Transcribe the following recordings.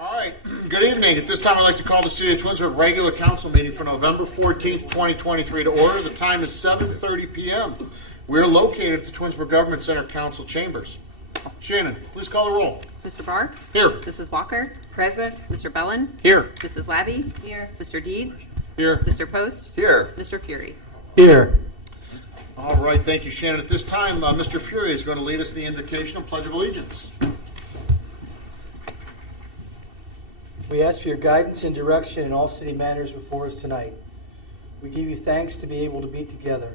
All right, good evening. At this time, I'd like to call the City of Twinsburg regular council meeting for November 14th, 2023 to order. The time is 7:30 p.m. We're located at the Twinsburg Government Center Council Chambers. Shannon, please call the roll. Mr. Barr? Here. Mrs. Walker? Present. Mr. Bellin? Here. Mrs. Labby? Here. Mr. Deeds? Here. Mr. Post? Here. Mr. Fury? Here. All right, thank you, Shannon. At this time, Mr. Fury is going to lead us in the invocation and Pledge of Allegiance. We ask for your guidance and direction in all city matters before us tonight. We give you thanks to be able to be together.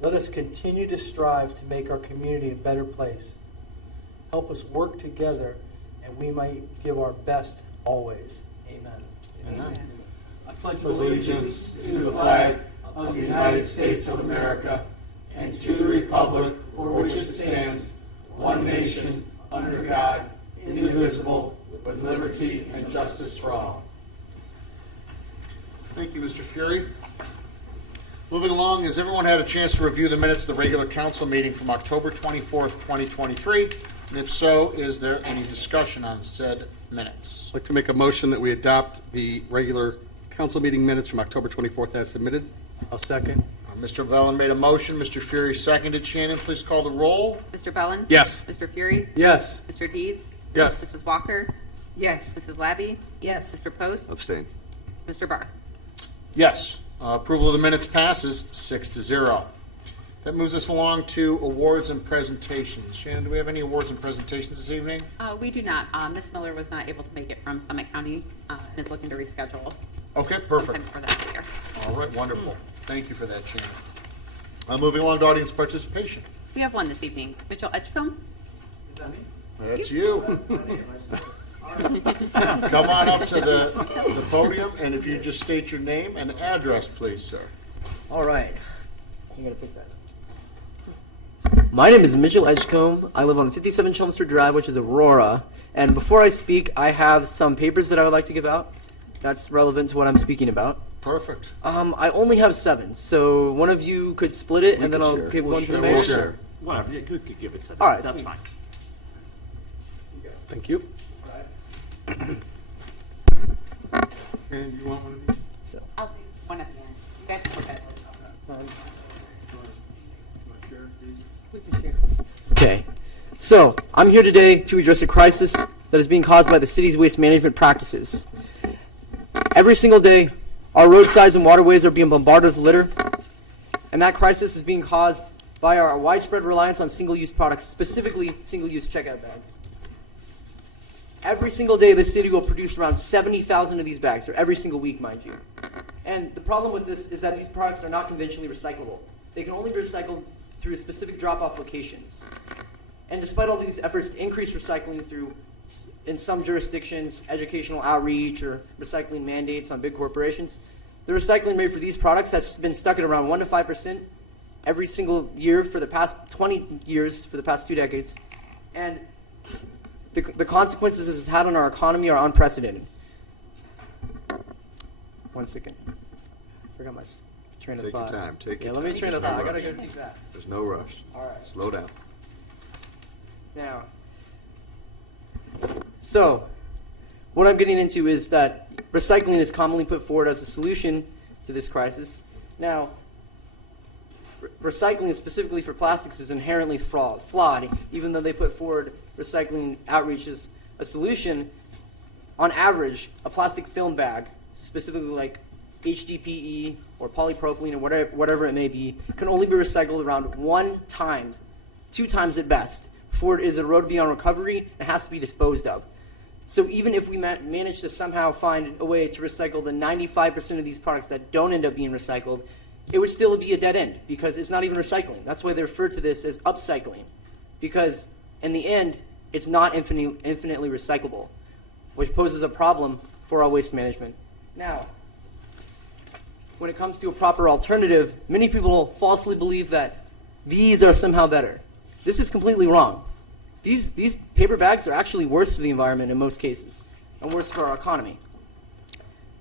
Let us continue to strive to make our community a better place. Help us work together, and we might give our best always. Amen. Amen. I pledge allegiance to the flag of the United States of America and to the republic for which it stands, one nation, under God, indivisible, with liberty and justice for all. Thank you, Mr. Fury. Moving along, has everyone had a chance to review the minutes of the regular council meeting from October 24th, 2023? And if so, is there any discussion on said minutes? I'd like to make a motion that we adopt the regular council meeting minutes from October 24th as submitted. I'll second. Mr. Bellin made a motion. Mr. Fury seconded. Shannon, please call the roll. Mr. Bellin? Yes. Mr. Fury? Yes. Mr. Deeds? Yes. Mrs. Walker? Yes. Mrs. Labby? Yes. Mr. Post? Abstain. Mr. Barr? Yes. Approval of the minutes passes 6-0. That moves us along to awards and presentations. Shannon, do we have any awards and presentations this evening? We do not. Ms. Miller was not able to make it from Summit County and is looking to reschedule Okay, perfect. sometime for that year. All right, wonderful. Thank you for that, Shannon. Moving along to audience participation. We have one this evening. Mitchell Edgecombe? That's you. Come on up to the podium, and if you just state your name and address, please, sir. All right. I'm going to pick that up. My name is Mitchell Edgecombe. I live on 57 Chelmsford Drive, which is Aurora. And before I speak, I have some papers that I would like to give out. That's relevant to what I'm speaking about. Perfect. I only have 7, so one of you could split it, and then I'll give one to the mayor. We'll share. Whatever, you could give it to them. All right, That's sweet. fine. Thank you. And you want one of these? I'll take one at the end. You guys can look at it. We can share. Okay, so I'm here today to address a crisis that is being caused by the city's waste management practices. Every single day, our roadsides and waterways are being bombarded with litter, and that crisis is being caused by our widespread reliance on single-use products, specifically single-use checkout bags. Every single day, the city will produce around 70,000 of these bags, or every single week, mind you. And the problem with this is that these products are not conventionally recyclable. They can only be recycled through specific drop-off locations. And despite all these efforts to increase recycling through, in some jurisdictions, educational outreach or recycling mandates on big corporations, the recycling rate for these products has been stuck at around 1 to 5% every single year for the past 20 years, for the past 2 decades. And the consequences this has had on our economy are unprecedented. 1 second. I forgot my train of Take your thought. time. Take your let time. me train of There's thought. no I gotta rush. go too fast. There's no rush. All right. Slow down. Now, so what I'm getting into is that recycling is commonly put forward as a solution to this crisis. Now, recycling specifically for plastics is inherently flawed, even though they put forward recycling outreach as a solution. On average, a plastic film bag, specifically like HDPE or polypropylene or whatever it may be, can only be recycled around 1 time, 2 times at best, before it is eroded beyond recovery and has to be disposed of. So even if we manage to somehow find a way to recycle the 95% of these products that don't end up being recycled, it would still be a dead end because it's not even recycling. That's why they refer to this as upcycling, because in the end, it's not infinitely recyclable, which poses a problem for our waste management. Now, when it comes to a proper alternative, many people falsely believe that these are somehow better. This is completely wrong. These paper bags are actually worse for the environment in most cases, and worse for our economy.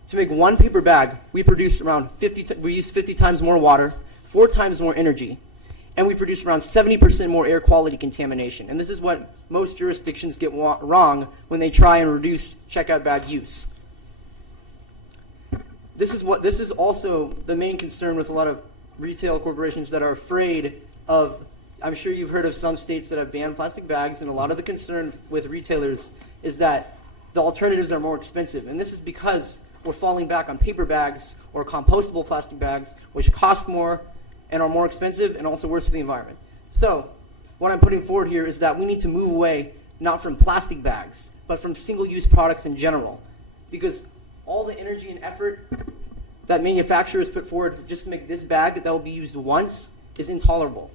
To make 1 paper bag, we use 50 times more water, 4 times more energy, and we produce around 70% more air quality contamination. And this is what most jurisdictions get wrong when they try and reduce checkout bag use. This is also the main concern with a lot of retail corporations that are afraid of. I'm sure you've heard of some states that have banned plastic bags, and a lot of the concern with retailers is that the alternatives are more expensive. And this is because we're falling back on paper bags or compostable plastic bags, which cost more and are more expensive and also worse for the environment. So what I'm putting forward here is that we need to move away not from plastic bags, but from single-use products in general. Because all the energy and effort that manufacturers put forward just to make this bag that will be used once is intolerable.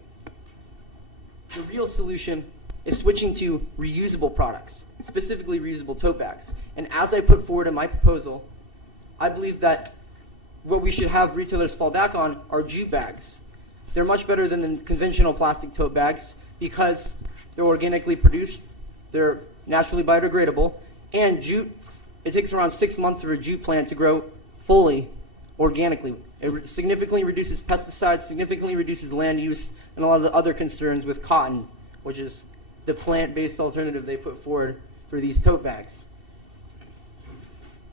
The real solution is switching to reusable products, specifically reusable tote bags. And as I put forward in my proposal, I believe that what we should have retailers fall back on are jute bags. They're much better than the conventional plastic tote bags because they're organically produced, they're naturally biodegradable, and jute, it takes around 6 months for a jute plant to grow fully organically. It significantly reduces pesticides, significantly reduces land use, and a lot of the other concerns with cotton, which is the plant-based alternative they put forward for these tote bags.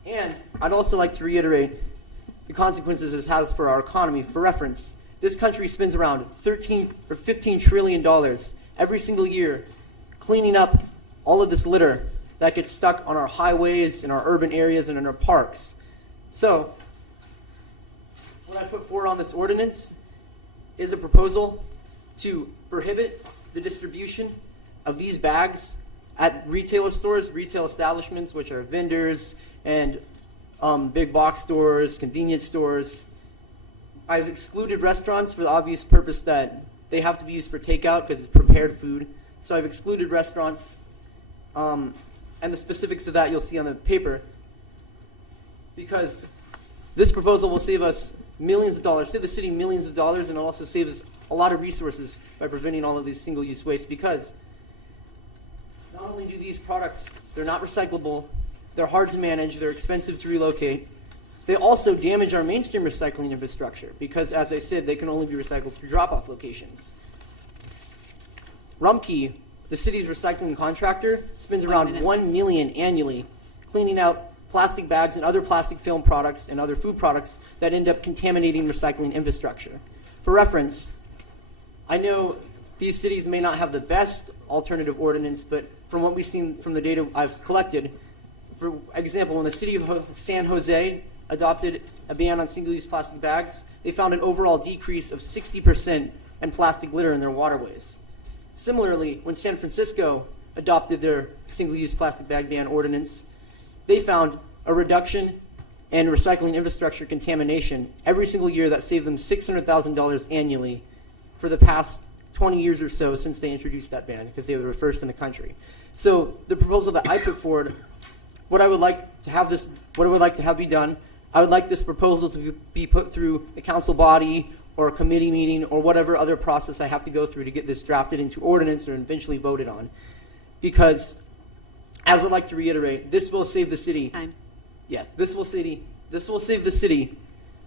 And I'd also like to reiterate the consequences this has for our economy. For reference, this country spends around $15 trillion every single year cleaning up all of this litter that gets stuck on our highways, in our urban areas, and in our parks. So, what I put forward on this ordinance is a proposal to prohibit the distribution of these bags at retailer stores, retail establishments, which are vendors and big box stores, convenience stores. I've excluded restaurants for the obvious purpose that they have to be used for takeout because it's prepared food. So I've excluded restaurants, and the specifics of that you'll see on the paper, because this proposal will save us millions of dollars, save the city millions of dollars, and it'll also save us a lot of resources by preventing all of these single-use waste, because not only do these products, they're not recyclable, they're hard to manage, they're expensive to relocate, they also damage our mainstream recycling infrastructure because, as I said, they can only be recycled through drop-off locations. Rumpke, the city's recycling contractor, spends around $1 million annually cleaning out plastic bags and other plastic film products and other food products that end up contaminating recycling infrastructure. For reference, I know these cities may not have the best alternative ordinance, but from what we've seen from the data I've collected, for example, when the city of San Jose adopted a ban on single-use plastic bags, they found an overall decrease of 60% in plastic litter in their waterways. Similarly, when San Francisco adopted their single-use plastic bag ban ordinance, they found a reduction in recycling infrastructure contamination every single year that saved them $600,000 annually for the past 20 years or so since they introduced that ban, because they were the first in the country. So the proposal that I put forward, what I would like to have be done, I would like this proposal to be put through the council body or a committee meeting or whatever other process I have to go through to get this drafted into ordinance or eventually voted on. Because, as I'd like to reiterate, this will save the city. Time. Yes, this will save the city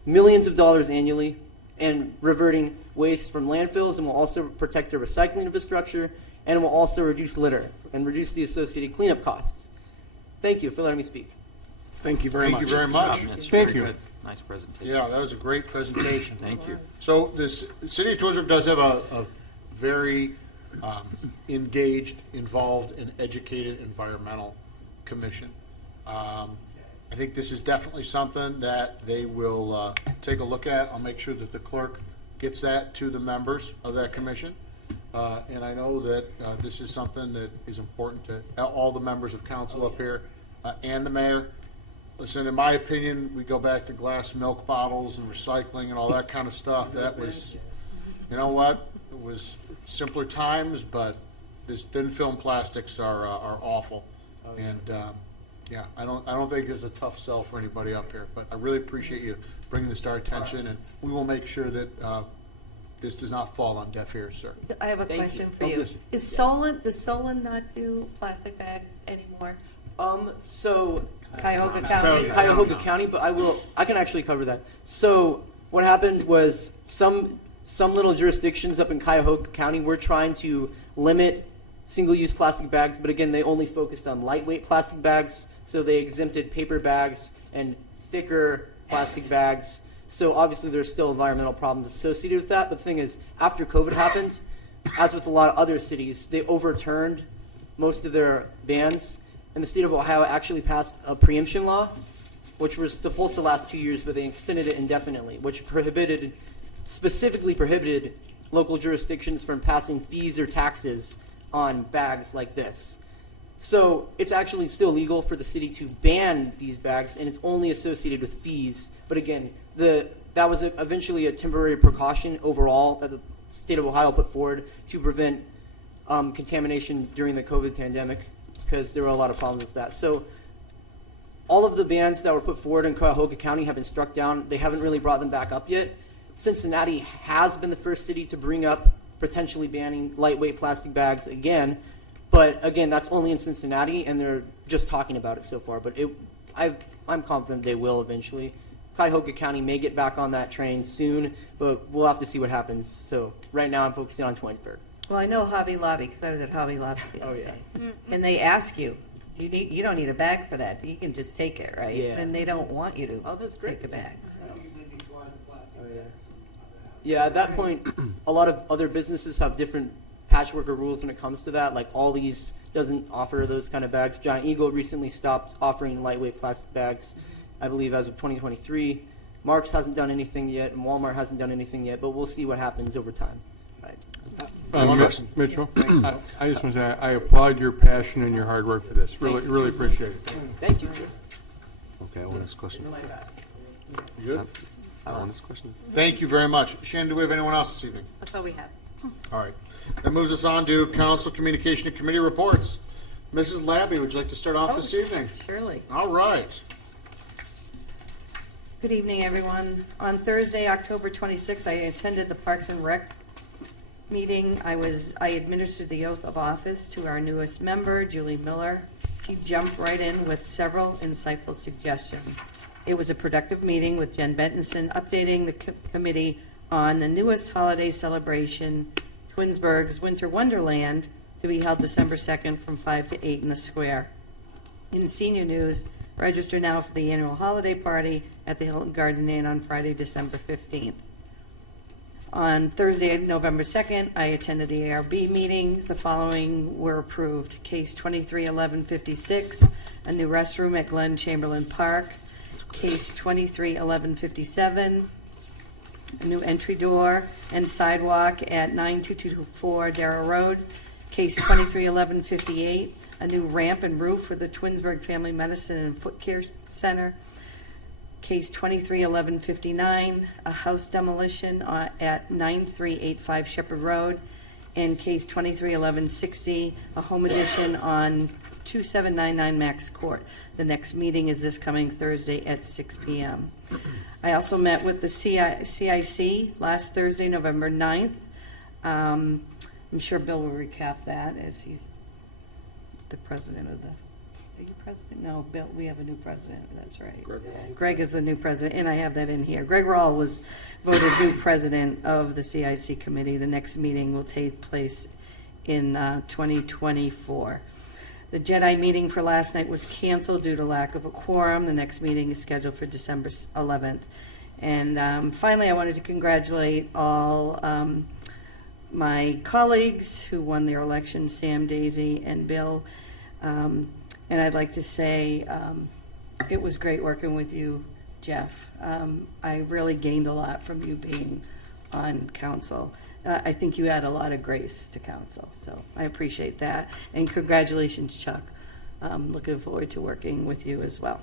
millions of dollars annually and reverting waste from landfills, and will also protect their recycling infrastructure, and will also reduce litter and reduce the associated cleanup costs. Thank you for letting me speak. Thank you very much. Thank you very much. Thank you. Nice presentation. Yeah, that was a great presentation. Thank you. So the city of Twinsburg does have a very engaged, involved, and educated environmental commission. I think this is definitely something that they will take a look at. I'll make sure that the clerk gets that to the members of that commission. And I know that this is something that is important to all the members of council up here and the mayor. Listen, in my opinion, we go back to glass milk bottles and recycling and all that kind of stuff. That was, you know what? It was simpler times, but this thin film plastics are awful. And yeah, I don't think it's a tough sell for anybody up here. But I really appreciate you bringing this to our attention, and we will make sure that this does not fall on deaf ears, sir. I have a Thank question you. for Oh, you. yes. Does Solon not do plastic bags anymore? So Cuyahoga County? Cuyahoga County, but I can actually cover that. So what happened was some some little jurisdictions up in Cuyahoga County were trying to limit single-use plastic bags, but again, they only focused on lightweight plastic bags, so they exempted paper bags and thicker plastic bags. So obviously there's still environmental problems associated with that. But the thing is, after COVID happened, as with a lot of other cities, they overturned most of their bans, and the state of Ohio actually passed a preemption law, which was supposed to last 2 years, but they extended it indefinitely, which specifically prohibited local jurisdictions from passing fees or taxes on bags like this. So it's actually still legal for the city to ban these bags, and it's only associated with fees. But again, that was eventually a temporary precaution overall that the state of Ohio put forward to prevent contamination during the COVID pandemic, because there were a lot of problems with that. So all of the bans that were put forward in Cuyahoga County have been struck down. They haven't really brought them back up yet. Cincinnati has been the first city to bring up potentially banning lightweight plastic bags again. But again, that's only in Cincinnati, and they're just talking about it so far. But I'm confident they will eventually. Cuyahoga County may get back on that train soon, but we'll have to see what happens. So right now I'm focusing on Twinsburg. Well, I know Hobby Lobby, because I was at Hobby Lobby the other Oh, yeah. day. And they ask you, you don't need a bag for that. You can just take it, right? Yeah. And they don't want you to Oh, that's great. take a bag. Yeah, at that point, a lot of other businesses have different patchwork of rules when it comes to that. Like Aldi's doesn't offer those kind of bags. Giant Eagle recently stopped offering lightweight plastic bags, I believe, as of 2023. Mark's hasn't done anything yet, and Walmart hasn't done anything yet, but we'll see what happens over time. Right. Mitchell, I just want to say, I applaud your passion and your hard work for this. Really, really appreciate it. Thank you, sir. Okay, I want this question. You good? I want this question. Thank you very much. Shannon, do we have anyone else this evening? That's all we have. All right. That moves us on to council communication and committee reports. Mrs. Labby, would you like to start off this evening? Surely. All right. Good evening, everyone. On Thursday, October 26th, I attended the Parks and Rec meeting. I administered the oath of office to our newest member, Julie Miller. She jumped right in with several insightful suggestions. It was a productive meeting with Jen Bentonson updating the committee on the newest holiday celebration, Twinsburg's Winter Wonderland, to be held December 2nd from 5 to 8 in the square. In senior news, register now for the annual holiday party at the Hilton Garden Inn on Friday, December 15th. On Thursday, November 2nd, I attended the ARB meeting. The following were approved. Case 231156, a new restroom at Glen Chamberlain Park. Case 231157, a new entry door and sidewalk at 9224 Darrow Road. Case 231158, a new ramp and roof for the Twinsburg Family Medicine and Foot Care Center. Case 231159, a house demolition at 9385 Shepherd Road. And case 231160, a home addition on 2799 Max Court. The next meeting is this coming Thursday at 6 p.m. I also met with the CIC last Thursday, November 9th. I'm sure Bill will recap that, as he's the president of the, are you president? No, Bill, we have a new president, that's right. Greg is the new president, and I have that in here. Greg Rawl was voted new president of the CIC committee. The next meeting will take place in 2024. The Jedi meeting for last night was canceled due to lack of a quorum. The next meeting is scheduled for December 11th. And finally, I wanted to congratulate all my colleagues who won their election, Sam, Daisy, and Bill. And I'd like to say it was great working with you, Jeff. I really gained a lot from you being on council. I think you add a lot of grace to council, so I appreciate that. And congratulations, Chuck. Looking forward to working with you as well.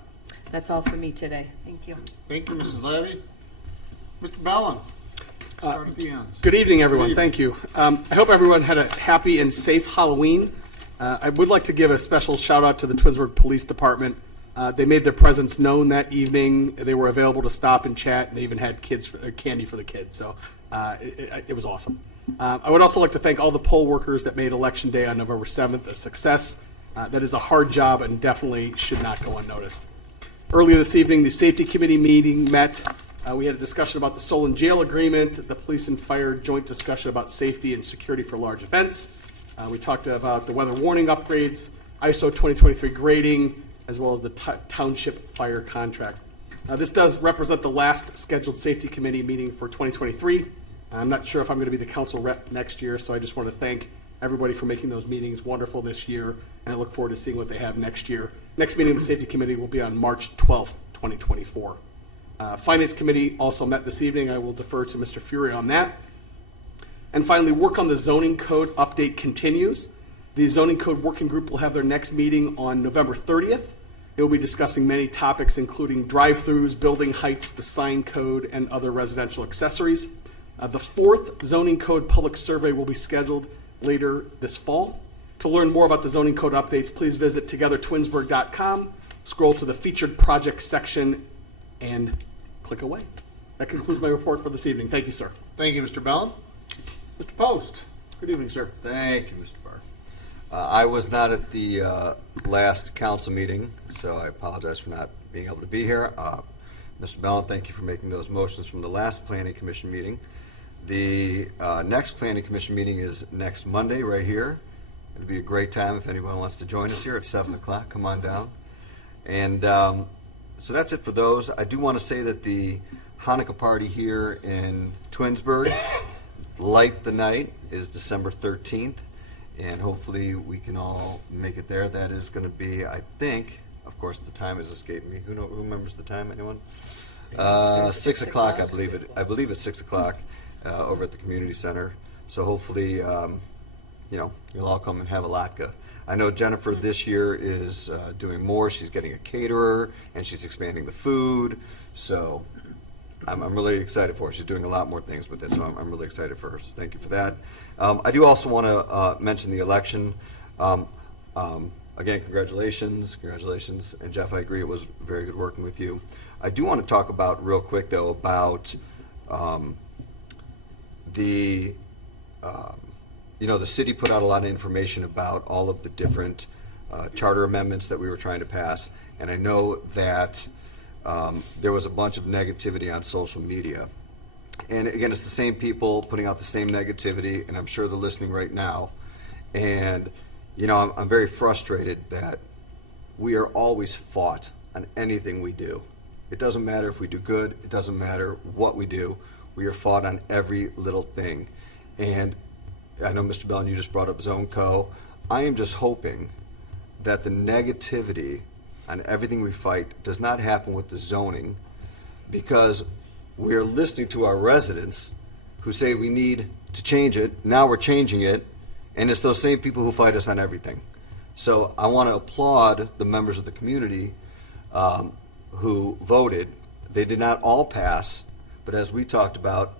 That's all for me today. Thank you. Thank you, Mrs. Levy. Mr. Bellin, start at the end. Good evening, everyone. Thank you. I hope everyone had a happy and safe Halloween. I would like to give a special shout out to the Twinsburg Police Department. They made their presence known that evening. They were available to stop and chat, and they even had candy for the kids. So it was awesome. I would also like to thank all the poll workers that made Election Day on November 7th a success. That is a hard job and definitely should not go unnoticed. Earlier this evening, the Safety Committee meeting met We had a discussion about the Solon Jail Agreement, the Police and Fire Joint Discussion about Safety and Security for Large Events. We talked about the weather warning upgrades, ISO 2023 grading, as well as the Township Fire Contract. This does represent the last scheduled Safety Committee meeting for 2023. I'm not sure if I'm going to be the council rep next year, so I just want to thank everybody for making those meetings wonderful this year, and I look forward to seeing what they have next year. Next meeting of the Safety Committee will be on March 12th, 2024. Finance Committee also met this evening. I will defer to Mr. Fury on that. And finally, work on the zoning code update continues. The zoning code working group will have their next meeting on November 30th. They will be discussing many topics, including drive-throughs, building heights, the sign code, and other residential accessories. The fourth zoning code public survey will be scheduled later this fall. To learn more about the zoning code updates, please visit togethertwinsburg.com, scroll to the featured project section, and click away. That concludes my report for this evening. Thank you, sir. Thank you, Mr. Bellin. Mr. Post. Good evening, sir. Thank you, Mr. Barr. I was not at the last council meeting, so I apologize for not being able to be here. Mr. Bellin, thank you for making those motions from the last Planning Commission meeting. The next Planning Commission meeting is next Monday right here. It'll be a great time if anyone wants to join us here at 7 o'clock. Come on down. And so that's it for those. I do want to say that the Hanukkah party here in Twinsburg, Light the Night, is December 13th. And hopefully we can all make it there. That is going to be, I think, of course, the time has escaped me. Who remembers the time? Anyone? 6 o'clock, I believe it. I believe it's 6 o'clock over at the community center. So hopefully, you'll all come and have a latke. I know Jennifer this year is doing more. She's getting a caterer and she's expanding the food. So I'm really excited for her. She's doing a lot more things with it, so I'm really excited for her. So thank you for that. I do also want to mention the election. Again, congratulations. And Jeff, I agree, it was very good working with you. I do want to talk about real quick, though, about the city put out a lot of information about all of the different charter amendments that we were trying to pass, and I know that there was a bunch of negativity on social media. And again, it's the same people putting out the same negativity, and I'm sure they're listening right now. And, I'm very frustrated that we are always fought on anything we do. It doesn't matter if we do good, it doesn't matter what we do, we are fought on every little thing. And I know, Mr. Bellin, you just brought up Zone Co. I am just hoping that the negativity on everything we fight does not happen with the zoning, because we are listening to our residents who say we need to change it. Now we're changing it, and it's those same people who fight us on everything. So I want to applaud the members of the community who voted. They did not all pass, but as we talked about,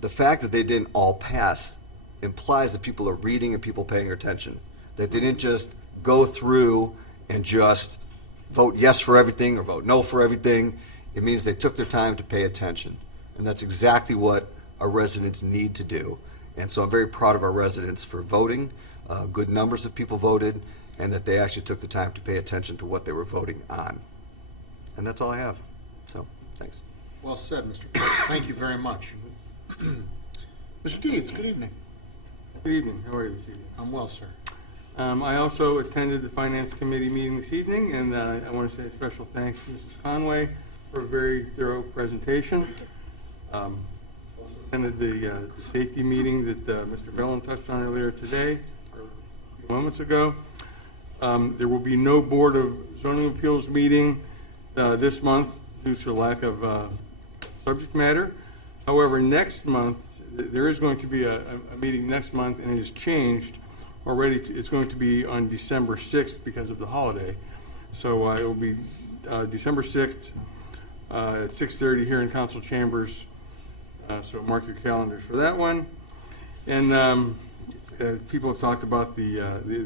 the fact that they didn't all pass implies that people are reading and people paying attention, that they didn't just go through and just vote yes for everything or vote no for everything. It means they took their time to pay attention. And that's exactly what our residents need to do. And so I'm very proud of our residents for voting. Good numbers of people voted, and that they actually took the time to pay attention to what they were voting on. And that's all I have. So, thanks. Well said, Mr. Post. Thank you very much. Mr. Deeds, good evening. Good evening. How are you this evening? I'm well, sir. I also attended the Finance Committee meeting this evening, and I want to say a special thanks to Mrs. Conway for a very thorough presentation. Also attended the safety meeting that Mr. Bellin touched on earlier today, or a few moments ago. There will be no Board of Zoning Appeals meeting this month due to lack of subject matter. However, next month, there is going to be a meeting next month, and it has changed already. It's going to be on December 6th because of the holiday. So it will be December 6th at 6:30 here in Council Chambers. So mark your calendars for that one. And people have talked about the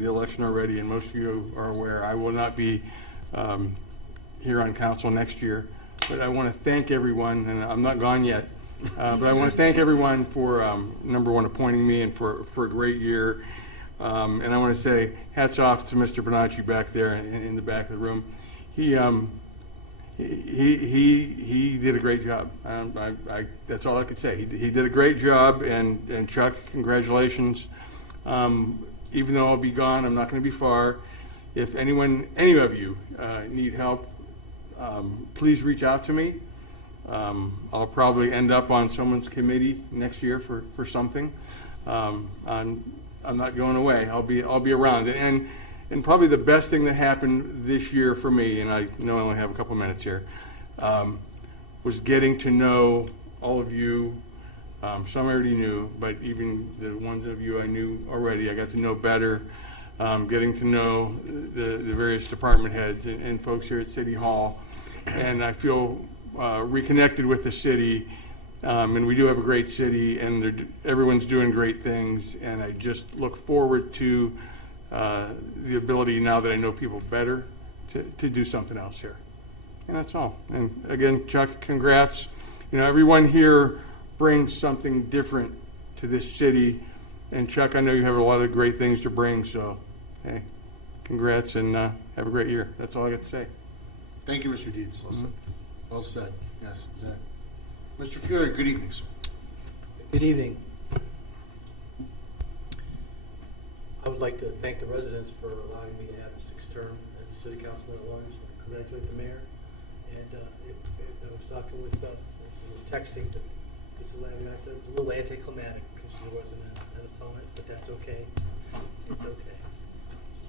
election already, and most of you are aware I will not be here on council next year. But I want to thank everyone, and I'm not gone yet. But I want to thank everyone for, number one, appointing me, and for a great year. And I want to say hats off to Mr. Bonacci back there in the back of the room. He he did a great job. That's all I could say. He did a great job, and Chuck, congratulations. Even though I'll be gone, I'm not going to be far. If any of you need help, please reach out to me. I'll probably end up on someone's committee next year for something. I'm not going away. I'll be around. And probably the best thing that happened this year for me, and I know I only have a couple minutes here, was getting to know all of you. Some I already knew, but even the ones of you I knew already, I got to know better. Getting to know the various department heads and folks here at City Hall. And I feel reconnected with the city. And we do have a great city, and everyone's doing great things. And I just look forward to the ability, now that I know people better, to do something else here. And that's all. And again, Chuck, congrats. Everyone here brings something different to this city. And Chuck, I know you have a lot of great things to bring, so hey, congrats, and have a great year. That's all I got to say. Thank you, Mr. Deeds. Well said. Yes, exactly. Mr. Fury, good evening, sir. Good evening. I would like to thank the residents for allowing me to have a sixth term as a city councilman at large. Congratulate the mayor. And I was talking with, texting to Mrs. Lavin, I said, a little anticlimactic because she wasn't an opponent, but that's okay. It's okay.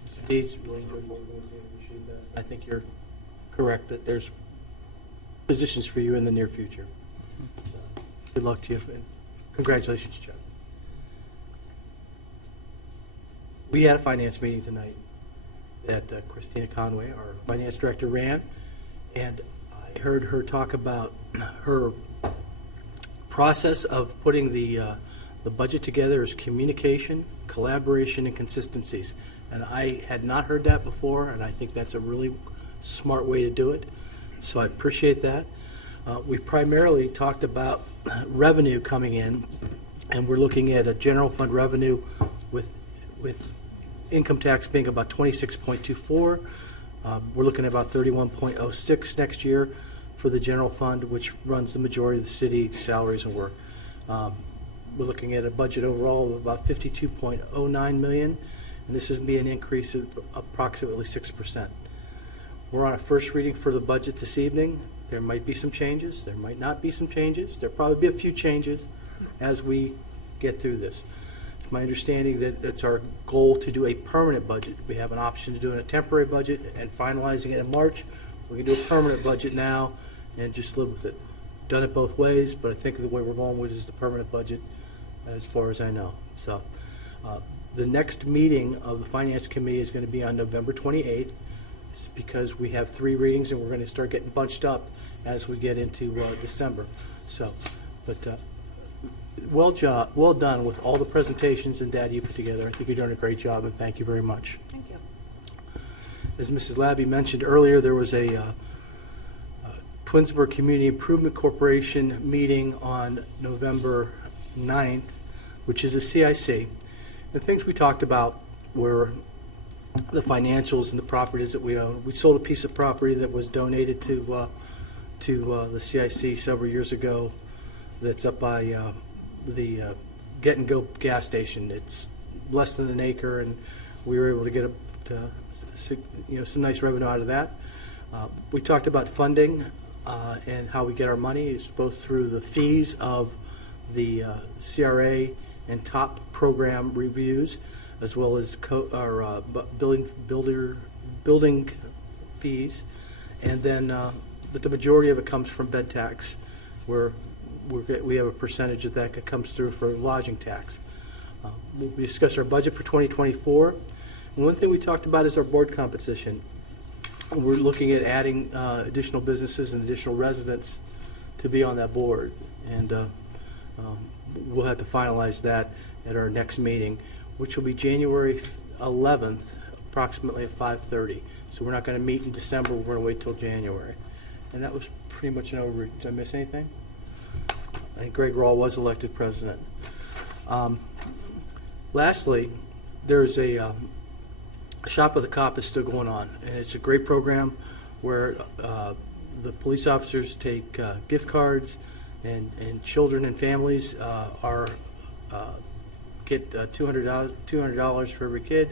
Mr. Deeds, really enjoyed working with you. Wish you the best. I think you're correct that there's positions for you in the near future. So, good luck to you, and congratulations, Chuck. We had a finance meeting tonight that Christina Conway, our finance director, ran, and I heard her talk about her process of putting the budget together as communication, collaboration, and consistencies. And I had not heard that before, and I think that's a really smart way to do it. So I appreciate that. We primarily talked about revenue coming in, and we're looking at a general fund revenue with income tax being about 26.24. We're looking at about 31.06 next year for the general fund, which runs the majority of the city salaries and work. We're looking at a budget overall of about 52.09 million, and this is going to be an increase of approximately 6%. We're on a first reading for the budget this evening. There might be some changes. There might not be some changes. There'll probably be a few changes as we get through this. It's my understanding that it's our goal to do a permanent budget. We have an option to do a temporary budget and finalizing it in March. We can do a permanent budget now and just live with it. Done it both ways, but I think the way we're going with is the permanent budget as far as I know. So the next meeting of the Finance Committee is going to be on November 28th. It's because we have 3 readings and we're going to start getting bunched up as we get into December. So, but well done with all the presentations and data you put together. I think you're doing a great job, and thank you very much. Thank you. As Mrs. Labby mentioned earlier, there was a Twinsburg Community Improvement Corporation meeting on November 9th, which is a CIC. The things we talked about were the financials and the properties that we own. We sold a piece of property that was donated to the CIC several years ago that's up by the Get and Go gas station. It's less than an acre, and we were able to get some nice revenue out of that. We talked about funding and how we get our money. It's both through the fees of the CRA and top program reviews, as well as our building fees, and then but the majority of it comes from bed tax, where we have a percentage of that comes through for lodging tax. We discussed our budget for 2024. And one thing we talked about is our board composition. We're looking at adding additional businesses and additional residents to be on that board. And we'll have to finalize that at our next meeting, which will be January 11th, approximately at 5:30. So we're not going to meet in December. We're going to wait till January. And that was pretty much an overview. Did I miss anything? I think Greg Rawl was elected president. Lastly, there's a Shop of the Cop is still going on, and it's a great program where The police officers take gift cards, and children and families get $200 for every kid.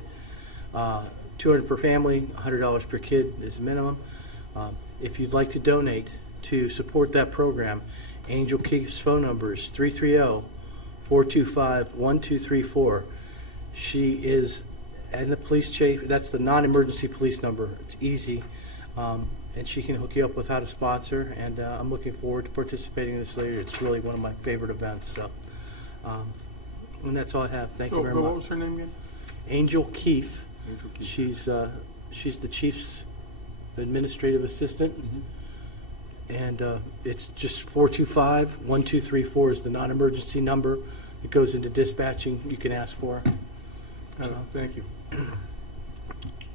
$200 per family, $100 per kid is the minimum. If you'd like to donate to support that program, Angel Keefe's phone number is 330-425-1234. She is in the police chief. That's the non-emergency police number. It's easy. And she can hook you up with how to sponsor, and I'm looking forward to participating in this later. It's really one of my favorite events. So, and that's all I have. Thank you very much. What was her name again? Angel Keefe. She's the chief's administrative assistant, and it's just 425-1234 is the non-emergency number. It goes into dispatching. You can ask for. Thank you.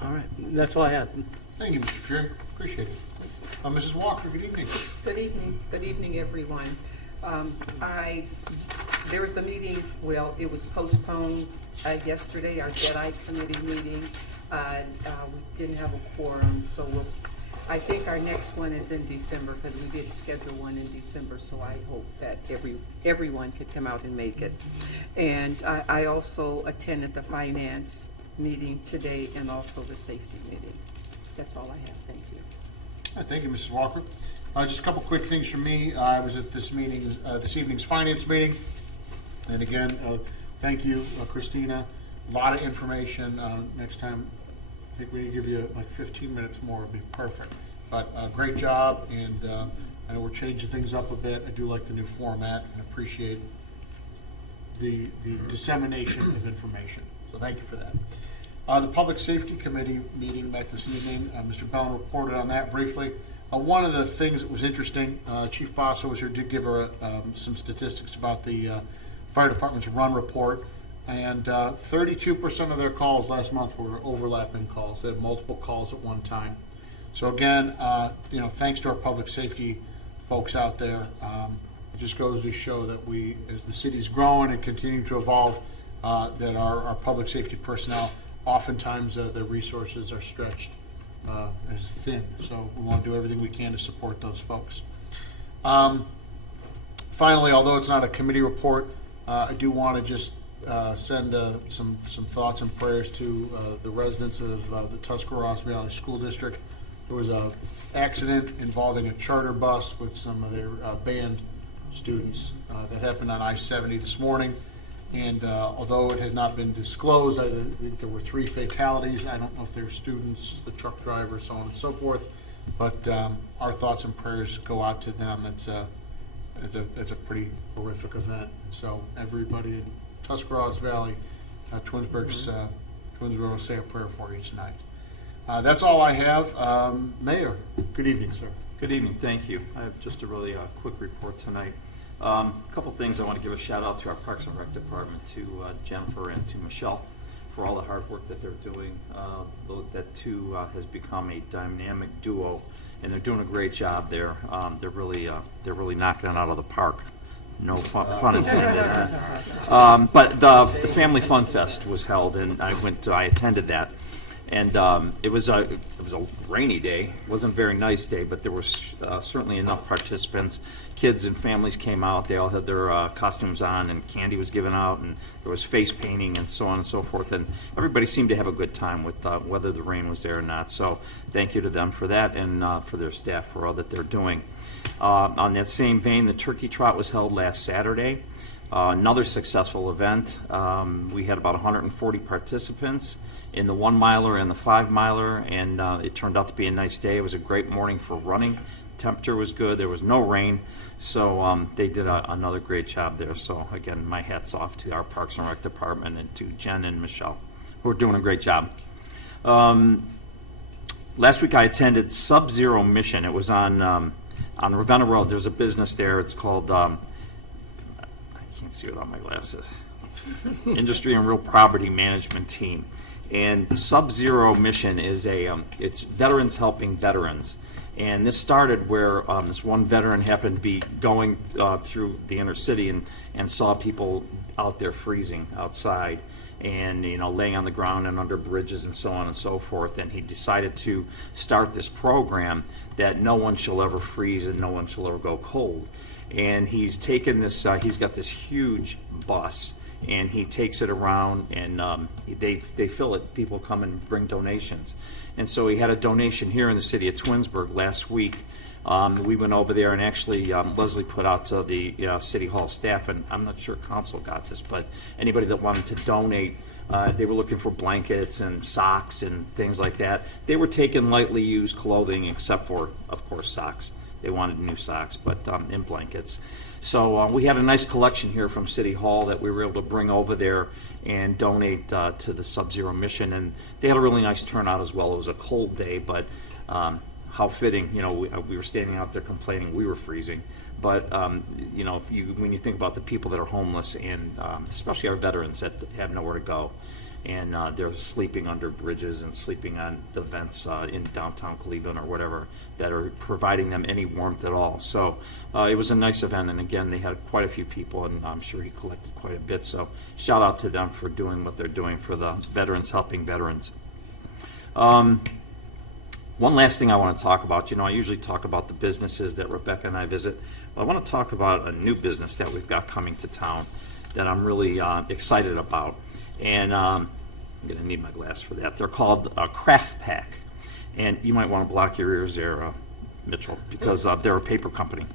All right, that's all I have. Thank you, Mr. Fury. Appreciate it. Mrs. Walker, good evening. Good evening. Good evening, everyone. There was a meeting, well, it was postponed yesterday, our Jedi Committee meeting. We didn't have a quorum, so I think our next one is in December, because we did schedule one in December, so I hope that everyone could come out and make it. And I also attended the finance meeting today and also the safety meeting. That's all I have. Thank you. Thank you, Mrs. Walker. Just a couple quick things from me. I was at this meeting, this evening's finance meeting. And again, thank you, Christina. A lot of information. Next time, I think we need to give you like 15 minutes more. It'd be perfect. But great job. And I know we're changing things up a bit. I do like the new format and appreciate the dissemination of information. So thank you for that. The Public Safety Committee meeting met this evening. Mr. Bellin reported on that briefly. One of the things that was interesting, Chief Basso was here, did give her some statistics about the fire department's run report, and 32% of their calls last month were overlapping calls. They had multiple calls at one time. So again, thanks to our public safety folks out there. It just goes to show that we, as the city's growing and continuing to evolve, that our public safety personnel, oftentimes the resources are stretched as thin. So we want to do everything we can to support those folks. Finally, although it's not a committee report, I do want to just send some thoughts and prayers to the residents of the Tuscarawas Valley School District. There was an accident involving a charter bus with some of their band students that happened on I-70 this morning. And although it has not been disclosed, I think there were 3 fatalities. I don't know if they're students, the truck driver, so on and so forth. But our thoughts and prayers go out to them. It's a pretty horrific event. So everybody in Tuscarawas Valley, Twinsburg will say a prayer for you tonight. That's all I have. Mayor, good evening, sir. Good evening. Thank you. I have just a really quick report tonight. A couple things I want to give a shout out to our Parks and Rec Department, to Jennifer and to Michelle for all the hard work that they're doing. That too has become a dynamic duo, and they're doing a great job there. They're really knocking it out of the park. No pun intended. But the Family Fun Fest was held, and I attended that. And it was a rainy day. It wasn't a very nice day, but there was certainly enough participants. Kids and families came out. They all had their costumes on, and candy was given out, and there was face painting and so on and so forth. And everybody seemed to have a good time with whether the rain was there or not. So thank you to them for that, and for their staff for all that they're doing. On that same vein, the Turkey Trot was held last Saturday. Another successful event. We had about 140 participants in the 1 miler and the 5 miler, and it turned out to be a nice day. It was a great morning for running. Temperature was good. There was no rain, so they did another great job there. So again, my hat's off to our Parks and Rec Department and to Jen and Michelle, who are doing a great job. Last week I attended Sub-Zero Mission. It was on Ravenna Road. There's a business there. It's called I can't see without my glasses. Industry and Real Property Management Team. And Sub-Zero Mission is it's veterans helping veterans. And this started where this one veteran happened to be going through the inner city and saw people out there freezing outside and, laying on the ground and under bridges and so on and so forth. And he decided to start this program that no one shall ever freeze and no one shall ever go cold. And he's taken this, he's got this huge bus, and he takes it around, and they fill it. People come and bring donations. And so he had a donation here in the city of Twinsburg last week. We went over there, and actually Leslie put out to the City Hall staff, and I'm not sure council got this, but anybody that wanted to donate, they were looking for blankets and socks and things like that. They were taking lightly used clothing, except for, of course, socks. They wanted new socks, but and blankets. So we had a nice collection here from City Hall that we were able to bring over there and donate to the Sub-Zero mission, and they had a really nice turnout as well. It was a cold day, but how fitting, we were standing out there complaining we were freezing. But, when you think about the people that are homeless, and especially our veterans that have nowhere to go, and they're sleeping under bridges and sleeping on the vents in downtown Cleveland or whatever that are providing them any warmth at all. So it was a nice event, and again, they had quite a few people, and I'm sure he collected quite a bit. So shout out to them for doing what they're doing for the veterans, helping veterans. One last thing I want to talk about, I usually talk about the businesses that Rebecca and I visit, but I want to talk about a new business that we've got coming to town that I'm really excited about. And I'm going to need my glass for that. They're called Craft Pack. And you might want to block your ears there, Mitchell, because they're a paper company.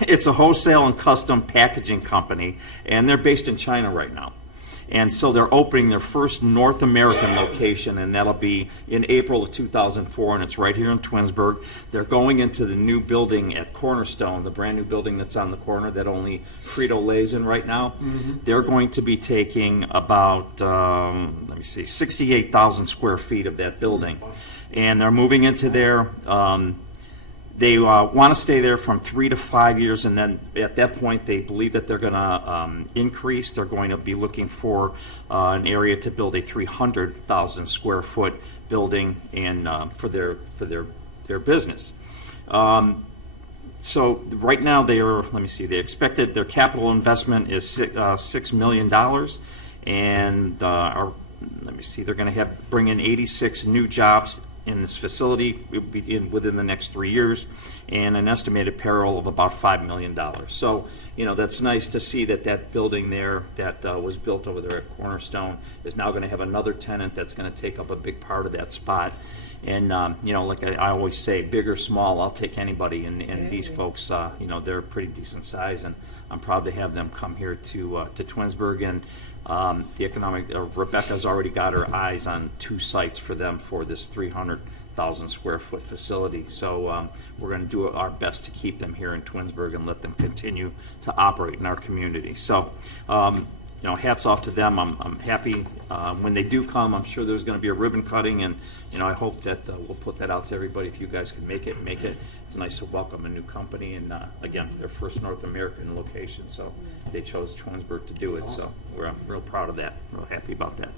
It's a wholesale and custom packaging company, and they're based in China right now. And so they're opening their first North American location, and that'll be in April of 2004, and it's right here in Twinsburg. They're going into the new building at Cornerstone, the brand new building that's on the corner that only Frito-Lay's in right now. Mm-hmm. They're going to be taking about, 68,000 square feet of that building. And they're moving into there. They want to stay there from 3 to 5 years, and then at that point they believe that they're going to increase. They're going to be looking for an area to build a 300,000 square foot building and for their business. So right now they expected their capital investment is $6 million, and they're going to bring in 86 new jobs in this facility within the next 3 years, and an estimated payroll of about $5 million. So, that's nice to see that building there that was built over there at Cornerstone is now going to have another tenant that's going to take up a big part of that spot. And, like I always say, big or small, I'll take anybody. And these folks, they're a pretty decent size, and I'm proud to have them come here to Twinsburg. And Rebecca's already got her eyes on 2 sites for them for this 300,000 square foot facility. So we're going to do our best to keep them here in Twinsburg and let them continue to operate in our community. So, hats off to them. I'm happy when they do come. I'm sure there's going to be a ribbon cutting, and I hope that we'll put that out to everybody. If you guys can make it. It's nice to welcome a new company, and again, their first North American location. So they chose Twinsburg to do it. So we're real proud of that. Real happy about that.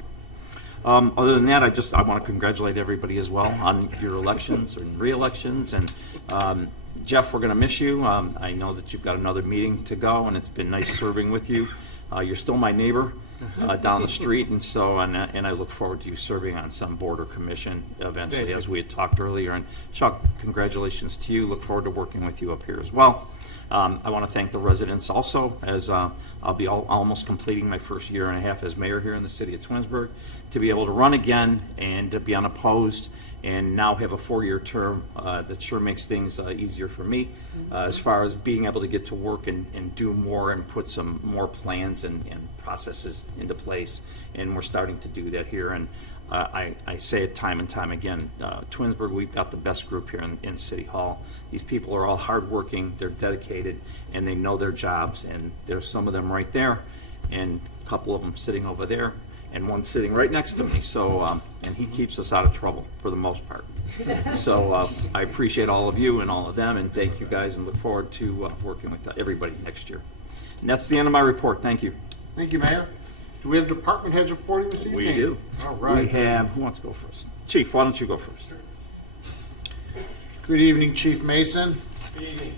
Other than that, I want to congratulate everybody as well on your elections and re-elections. And Jeff, we're going to miss you. I know that you've got another meeting to go, and it's been nice serving with you. You're still my neighbor down the street, and so and I look forward to you serving on some board or commission eventually, as we had talked earlier. And Chuck, congratulations to you. Look forward to working with you up here as well. I want to thank the residents also, as I'll be almost completing my first year and a half as mayor here in the city of Twinsburg, to be able to run again and to be unopposed and now have a 4-year term that sure makes things easier for me as far as being able to get to work and do more and put some more plans and processes into place. And we're starting to do that here. And I say it time and time again, Twinsburg, we've got the best group here in City Hall. These people are all hardworking, they're dedicated, and they know their jobs. And there's some of them right there, and a couple of them sitting over there, and one sitting right next to me. So, and he keeps us out of trouble for the most part. So I appreciate all of you and all of them, and thank you guys, and look forward to working with everybody next year. And that's the end of my report. Thank you. Thank you, Mayor. Do we have department heads reporting this evening? We do. All right. We have, who wants to go first? Chief, why don't you go first? Good evening, Chief Mason. Good evening.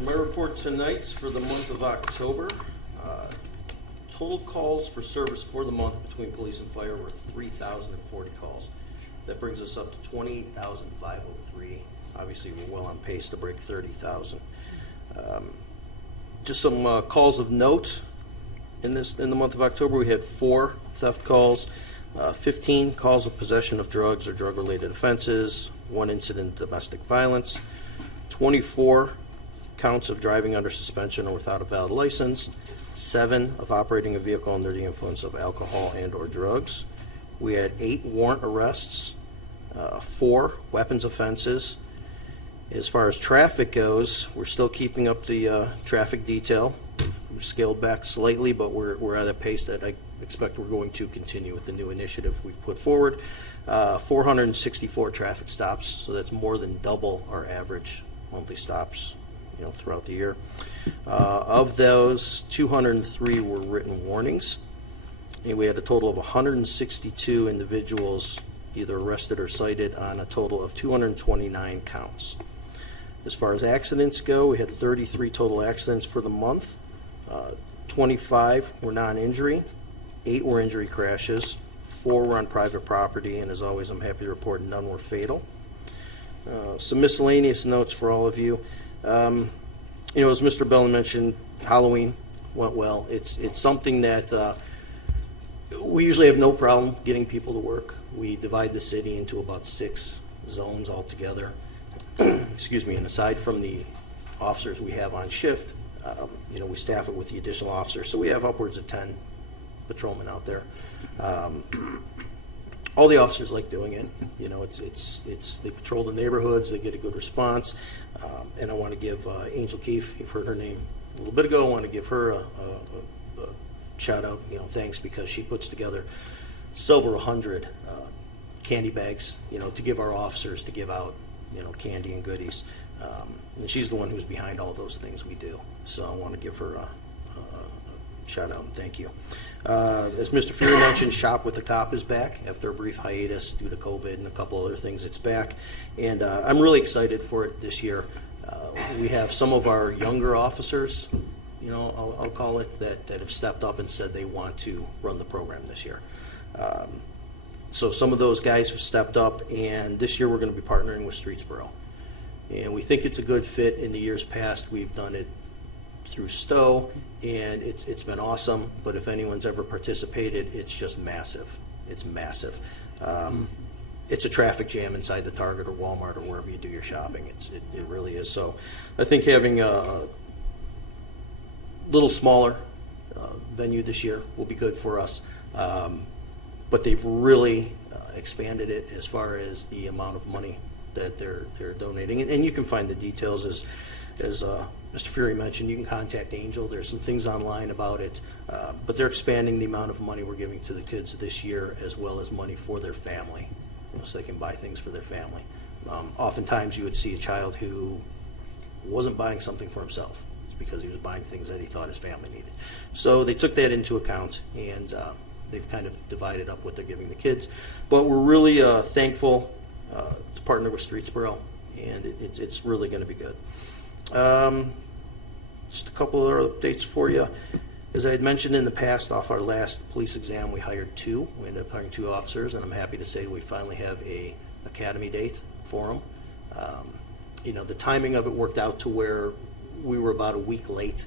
For my report tonight for the month of October, total calls for service for the month between police and fire were 3,040 calls. That brings us up to 28,503. Obviously, we're well on pace to break 30,000. Just some calls of note. In the month of October, we had 4 theft calls, 15 calls of possession of drugs or drug-related offenses, 1 incident of domestic violence, 24 counts of driving under suspension or without a valid license, 7 of operating a vehicle under the influence of alcohol and or drugs. We had 8 warrant arrests, 4 weapons offenses. As far as traffic goes, we're still keeping up the traffic detail. We've scaled back slightly, but we're at a pace that I expect we're going to continue with the new initiative we've put forward. 464 traffic stops, so that's more than double our average monthly stops, throughout the year. Of those, 203 were written warnings, and we had a total of 162 individuals either arrested or cited on a total of 229 counts. As far as accidents go, we had 33 total accidents for the month. 25 were non-injury, 8 were injury crashes, 4 were on private property, and as always, I'm happy to report none were fatal. Some miscellaneous notes for all of you. As Mr. Bellin mentioned, Halloween went well. It's something that we usually have no problem getting people to work. We divide the city into about 6 zones altogether. Excuse me, and aside from the officers we have on shift, we staff it with the additional officers. So we have upwards of 10 patrolmen out there. All the officers like doing it. They patrol the neighborhoods, they get a good response. And I want to give Angel Keefe, you've heard her name a little bit ago, I want to give her a shout out, thanks, because she puts together over 100 candy bags, to give our officers to give out, candy and goodies. And she's the one who's behind all those things we do. So I want to give her a shout out and thank you. As Mr. Fury mentioned, Shop with a Cop is back after a brief hiatus due to COVID and a couple other things. It's back, and I'm really excited for it this year. We have some of our younger officers, I'll call it, that have stepped up and said they want to run the program this year. So some of those guys have stepped up, and this year we're going to be partnering with Streetsboro. And we think it's a good fit. In the years past, we've done it through Stowe, and it's been awesome. But if anyone's ever participated, it's just massive. It's massive. It's a traffic jam inside the Target or Walmart or wherever you do your shopping. It really is. So I think having a little smaller venue this year will be good for us. But they've really expanded it as far as the amount of money that they're donating. And you can find the details as Mr. Fury mentioned. You can contact Angel. There's some things online about it. But they're expanding the amount of money we're giving to the kids this year, as well as money for their family, so they can buy things for their family. Oftentimes you would see a child who wasn't buying something for himself. It's because he was buying things that he thought his family needed. So they took that into account, and they've kind of divided up what they're giving the kids. But we're really thankful to partner with Streetsboro, and it's really going to be good. Just a couple other updates for you. As I had mentioned in the past, off our last police exam, we hired 2. We ended up hiring 2 officers, and I'm happy to say we finally have a academy date for them. The timing of it worked out to where we were about a week late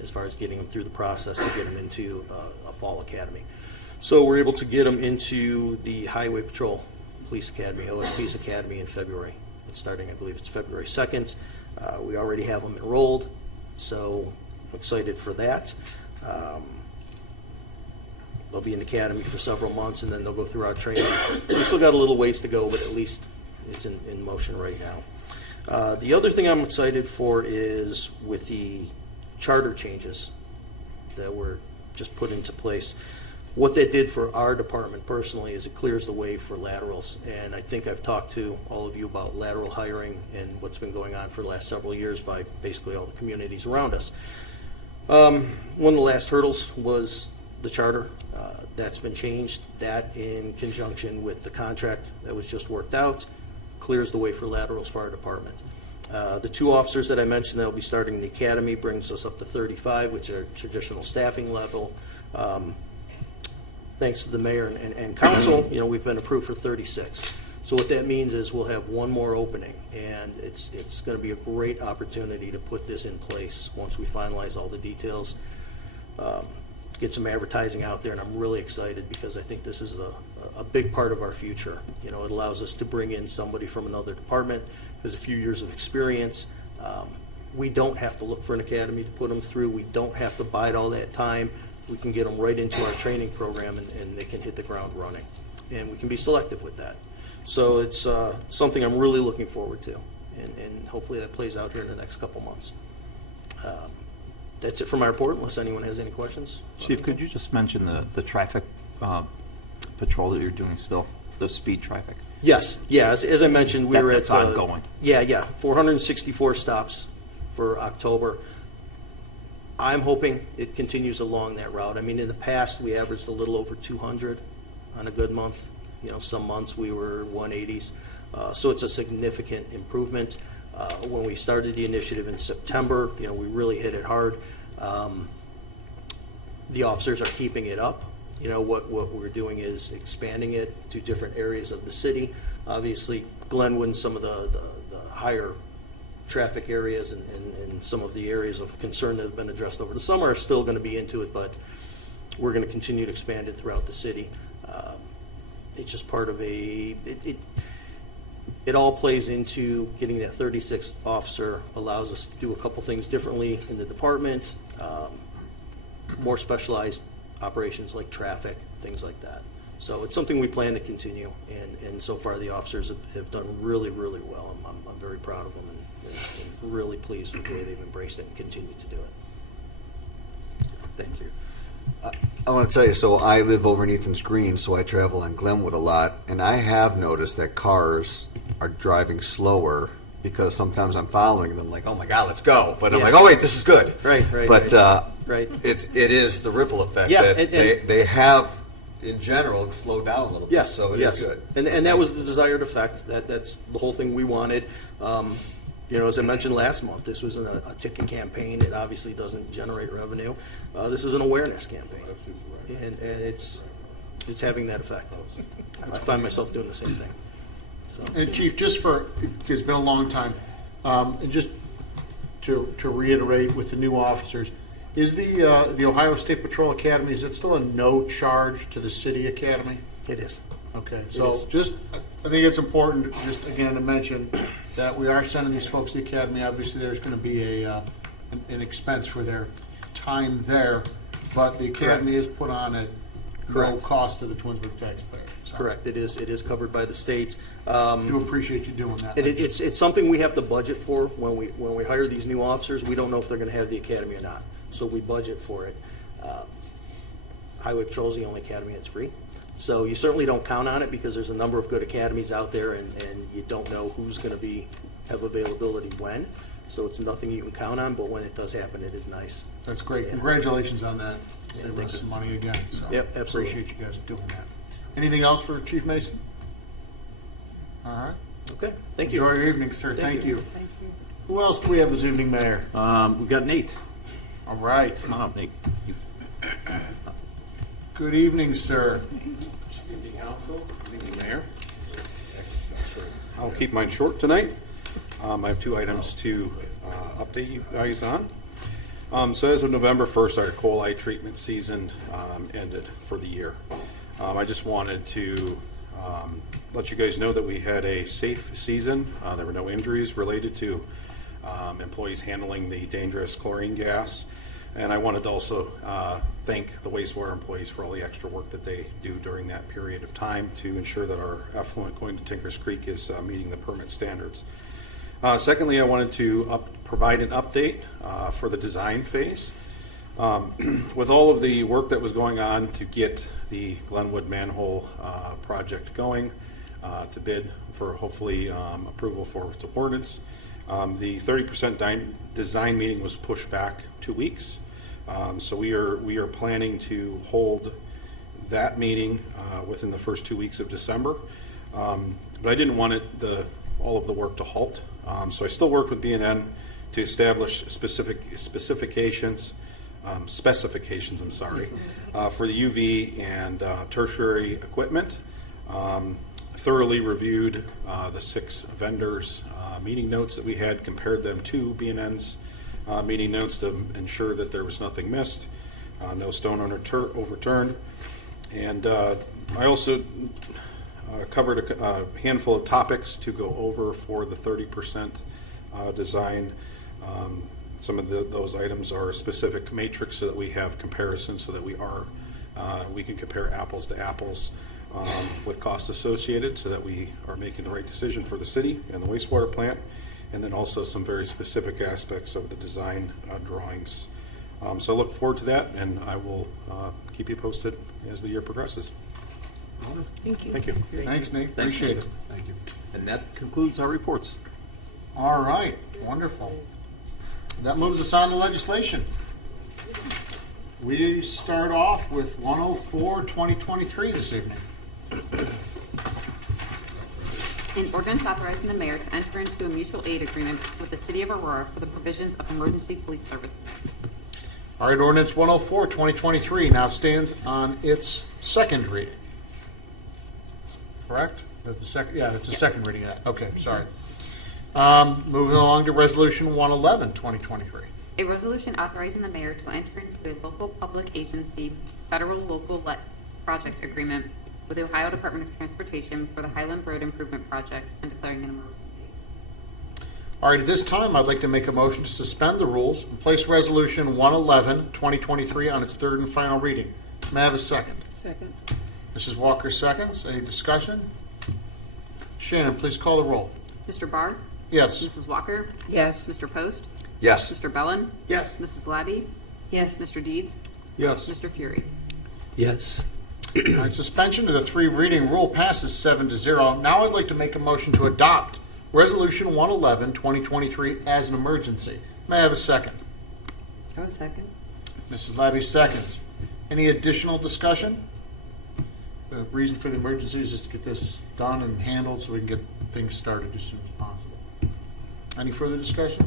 as far as getting them through the process to get them into a fall academy. So we're able to get them into the Highway Patrol Police Academy, OSP's Academy, in February. It's starting, I believe it's February 2nd. We already have them enrolled, so I'm excited for that. They'll be in the academy for several months, and then they'll go through our training. We still got a little ways to go, but at least it's in motion right now. The other thing I'm excited for is with the charter changes that were just put into place. What that did for our department personally is it clears the way for laterals. And I think I've talked to all of you about lateral hiring and what's been going on for the last several years by basically all the communities around us. One of the last hurdles was the charter. That's been changed. That, in conjunction with the contract that was just worked out, clears the way for laterals for our department. The 2 officers that I mentioned that will be starting the academy brings us up to 35, which are traditional staffing level. Thanks to the mayor and council, we've been approved for 36. So what that means is we'll have 1 more opening, and it's going to be a great opportunity to put this in place once we finalize all the details. Get some advertising out there, and I'm really excited because I think this is a big part of our future. It allows us to bring in somebody from another department, has a few years of experience. We don't have to look for an academy to put them through. We don't have to bide all that time. We can get them right into our training program, and they can hit the ground running. And we can be selective with that. So it's something I'm really looking forward to, and hopefully that plays out here in the next couple months. That's it for my report, unless anyone has any questions. Chief, could you just mention the traffic patrol that you're doing still, the speed traffic? Yes, yeah, as I mentioned, we were at... That's ongoing. Yeah, 464 stops for October. I'm hoping it continues along that route. I mean, in the past, we averaged a little over 200 on a good month. Some months we were 180s. So it's a significant improvement. When we started the initiative in September, we really hit it hard. The officers are keeping it up. What we're doing is expanding it to different areas of the city. Obviously, Glenwood and some of the higher traffic areas and some of the areas of concern that have been addressed over the summer are still going to be into it, but we're going to continue to expand it throughout the city. It's just part of it all plays into getting that 36th officer, allows us to do a couple things differently in the department, more specialized operations like traffic, things like that. So it's something we plan to continue, and so far the officers have done really, really well. I'm very proud of them and really pleased with the way they've embraced it and continue to do it. Thank you. I want to tell you, so I live over in Ethan's Green, so I travel on Glenwood a lot, and I have noticed that cars are driving slower because sometimes I'm following them like, oh my God, let's go. But I'm Yeah. like, oh wait, this is good. Right. But Right. it is the ripple effect Yeah, that and- they have, in general, slowed down a little bit. Yes, So it yes. is good. And that was the desired effect. That's the whole thing we wanted. As I mentioned last month, this was a ticket campaign. It obviously doesn't generate revenue. This is an awareness campaign, and it's having that effect. I find myself doing the same thing. So And Chief, it's been a long time, and just to reiterate with the new officers, is the Ohio State Patrol Academy, is it still a no charge to the city academy? it is. Okay, so is. I think it's important, just again to mention that we are sending these folks to the academy. Obviously, there's going to be an expense for their time there, but the academy is put on at no Correct. cost to the Twinsburg taxpayer. So Correct. It is covered by the state. do appreciate you doing that. It's something we have to budget for when we hire these new officers. We don't know if they're going to have the academy or not, so we budget for it. Highway Patrol is the only academy that's free, so you certainly don't count on it because there's a number of good academies out there, and you don't know who's going to have availability when. So it's nothing you can count on, but when it does happen, it is nice. That's great. Yeah. Congratulations on that. Yeah, Saving thank us you. some money again. So Yep, absolutely. Appreciate you guys doing that. Anything else for Chief Mason? All right. Okay, thank you. Enjoy your evening, sir. Thank you. Thank you. Who else do we have this evening, Mayor? We've got Nate. All right. Come on up, Nate. Good evening, sir. Good evening, Council. Good evening, Mayor. I'll keep mine short tonight. I have 2 items to update you guys on. So as of November 1st, our coli treatment season ended for the year. I just wanted to let you guys know that we had a safe season. There were no injuries related to employees handling the dangerous chlorine gas. And I wanted to also thank the wastewater employees for all the extra work that they do during that period of time to ensure that our effluent going to Tinkers Creek is meeting the permit standards. Secondly, I wanted to provide an update for the design phase. With all of the work that was going on to get the Glenwood manhole project going, to bid for hopefully approval for its ordinance, the 30% design meeting was pushed back 2 weeks. So we are planning to hold that meeting within the first 2 weeks of December. But I didn't want all of the work to halt. So I still worked with B&N to establish specifications, I'm sorry, for the UV and tertiary equipment. Thoroughly reviewed the 6 vendors' meeting notes that we had, compared them to B&N's meeting notes to ensure that there was nothing missed, no stone overturned. And I also covered a handful of topics to go over for the 30% design. Some of those items are a specific matrix so that we have comparisons, so that we can compare apples to apples with costs associated, so that we are making the right decision for the city and the wastewater plant, and then also some very specific aspects of the design drawings. So I look forward to that, and I will keep you posted as the year progresses. Thank you. Thank you. Thanks, Nate. Thanks, Appreciate Nate. it. Thank you. And that concludes our reports. All right, wonderful. That moves us on to legislation. We start off with 104-2023 this evening. An ordinance authorizing the mayor to enter into a mutual aid agreement with the city of Aurora for the provisions of emergency police services. All right, ordinance 104-2023 now stands on its second reading. Correct? That's the second. Yeah, it's the second reading of that. Okay, sorry. Moving along to resolution 111-2023. A resolution authorizing the mayor to enter into a local public agency federal local project agreement with the Ohio Department of Transportation for the Highland Road Improvement Project and declaring an emergency. All right, at this time, I'd like to make a motion to suspend the rules and place resolution 111-2023 on its third and final reading. May I have a second? Second. Mrs. Walker seconds. Any discussion? Shannon, please call the roll. Mr. Barr? Yes. Mrs. Walker? Yes. Mr. Post? Yes. Mr. Bellin? Yes. Mrs. Labby? Yes. Mr. Deeds? Yes. Mr. Fury? Yes. All right, suspension of the 3 reading rule passes 7-0. Now I'd like to make a motion to adopt resolution 111-2023 as an emergency. May I have a second? Oh, second. Mrs. Labby seconds. Any additional discussion? The reason for the emergency is just to get this done and handled so we can get things started as soon as possible. Any further discussion?